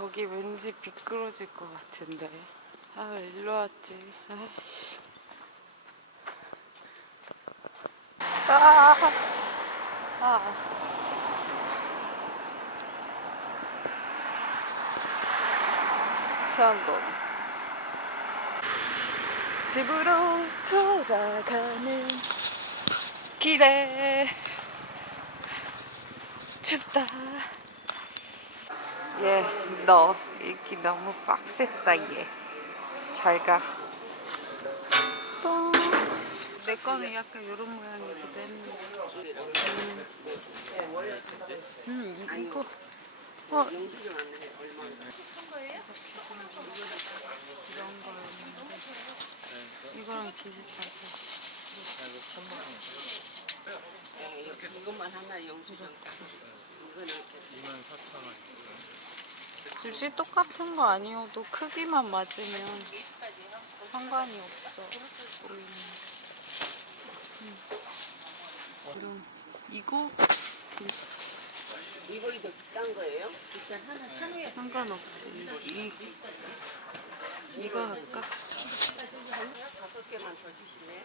저기 왠지 미끄러질 것 같은데. 아, 왜 일로 왔지? 아이씨. 아, 아. 성공. 집으로 돌아가는 길에 춥다. 얘, 너 읽기 너무 빡셌다, 얘. 잘 가. 뽕. 내 거는 약간 이런 모양이기도 했는데. 음, 음 이, 이거. 어. 이거랑 비슷하고. 이것만 하나 영수증. 이거는 굳이 똑같은 거 아니어도 크기만 맞으면 상관이 없어. 보이는. 음. 그럼 이거 이거이 더 비싼 거예요? 일단 하나 하루에 상관없지. 이 이거 할까? 다섯 개만 더 주시네.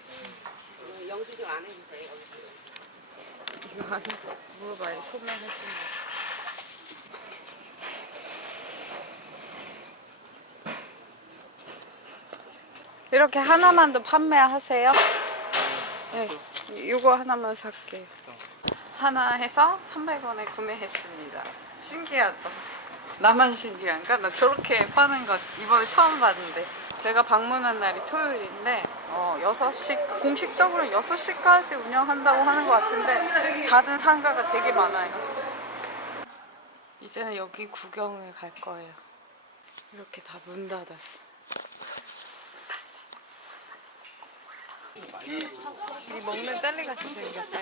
어, 영수증 안 해주세요. 이거 안 물어봐요. 소명했습니 이렇게 하나만도 판매하세요? 네, 이거 하나만 살게요. 하나 해서 300원에 구매했습니다. 신기하죠? 나만 신기한가? 나 저렇게 파는 거 이번에 처음 봤는데. 제가 방문한 날이 토요일인데, 어, 6시, 공식적으로 6시까지 운영한다고 하는 것 같은데, 닫은 상가가 되게 많아요. 이제는 여기 구경을 갈 거예요. 이렇게 다 문 닫았어. 이 먹는 젤리 같이 생겼지?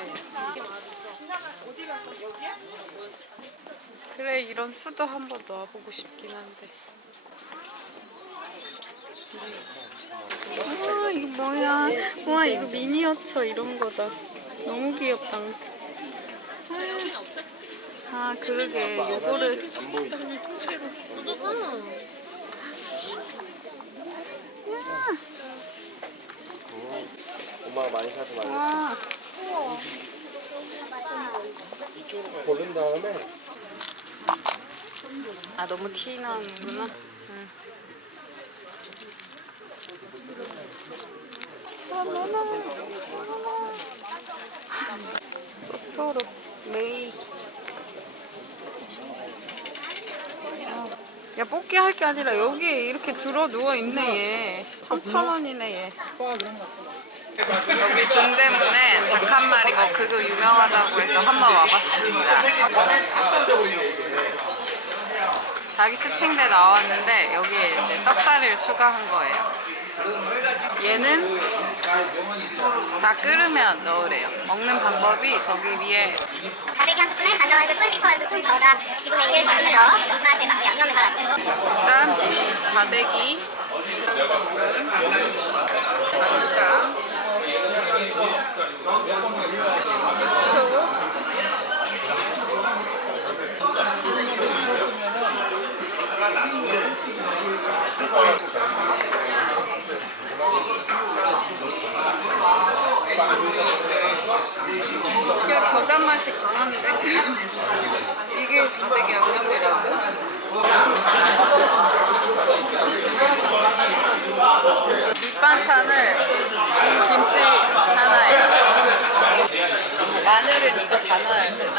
그래 이런 수도 한번 놔보고 싶긴 한데. 와 이거 뭐야? 와 이거 미니어처 이런 거다. 너무 귀엽다. 아 그러게. 요거를 엄마가 많이 사지 말고 와 고른 다음에 아 너무 티 나는구나. 응. 토토로 메이. 야 뽑기 할 게 아니라 여기에 이렇게 들어 누워 있네 얘. 3천 원이네 얘. 여기 동대문에 닭 한 마리 뭐 그거 유명하다고 해서 한번 와봤습니다. 닭이 스팅돼 나왔는데 여기에 이제 떡사리를 추가한 거예요. 얘는 다 끓으면 넣으래요. 먹는 방법이 저기 위에 다대기 한 스푼에 간장한 스푼, 식초 한 스푼, 겨우다 2분의 1 스푼을 넣어 입맛에 맞게 양념을 하라. 일단 이 다대기. 간장, 이게 겨잔 맛이 강한데? 이게 다대기 양념이라고? 밑반찬을 이 김치 하나에 마늘은 이거 다 넣어야 되나?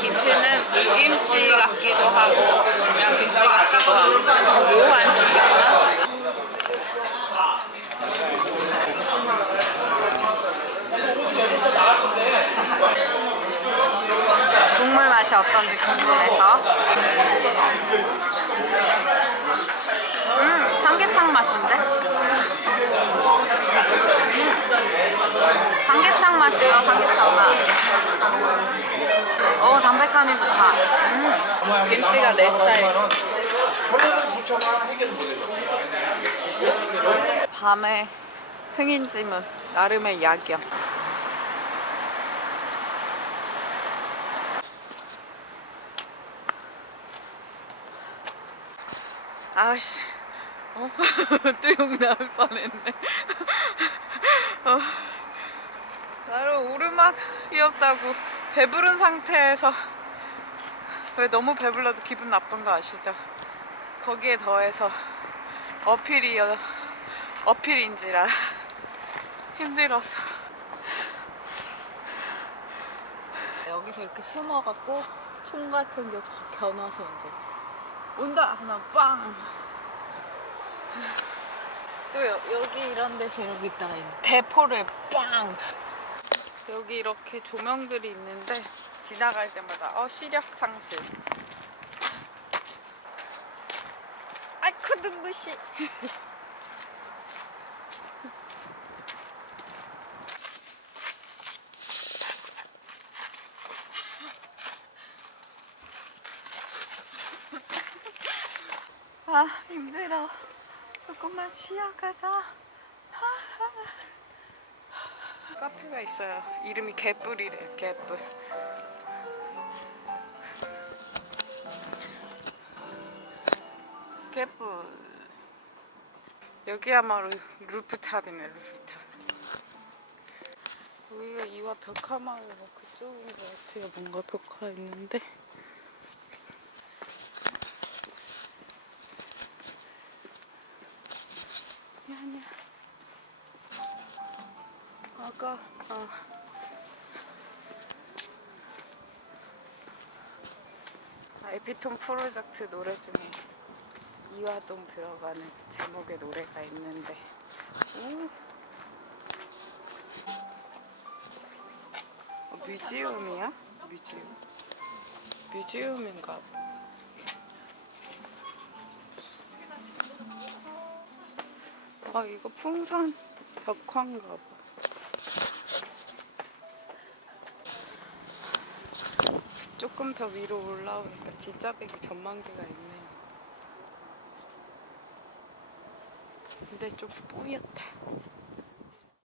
김치는 물김치 같기도 하고 그냥 김치 같기도 하고 묘한 중이었나? 국물 맛이 어떤지 궁금해서 음 삼계탕 맛인데? 맛이에요, 삼계탕 맛. 어, 담백하니 좋다. 음, 김치가 내 스타일. 밤에 흥인짐은 나름의 약이야. 아씨, 어? 뚜용 나올 뻔했네. 어. 나름 오르막이었다고 배부른 상태에서 왜 너무 배불러도 기분 나쁜 거 아시죠? 거기에 더해서 어필이요 어필인지라 힘들어서 여기서 이렇게 숨어갖고 총 같은 게 겨눠서 이제 온다 하면 빵. 또 여, 여기 이런 데서 이렇게 있다가 대포를 빵. 여기 이렇게 조명들이 있는데 지나갈 때마다 어 시력 상실. 아이쿠 눈부시. 아 힘들어. 조금만 쉬어가자. 카페가 있어요. 이름이 개뿔이래. 개뿔. 개뿔. 여기야말로 루프탑이네 루프탑. 여기가 이와 벽화 마을가 그쪽인 것 같아요. 뭔가 벽화 있는데. 아니야. 아까 아. 아, 에피톤 프로젝트 노래 중에 이화동 들어가는 제목의 노래가 있는데 오. 어, 뮤지엄이야? 뮤지엄? 뮤지엄인가 봐. 아 이거 풍산 벽화인가 봐. 조금 더 위로 올라오니까 진짜 백이 전망대가 있네. 근데 좀 뿌옇다.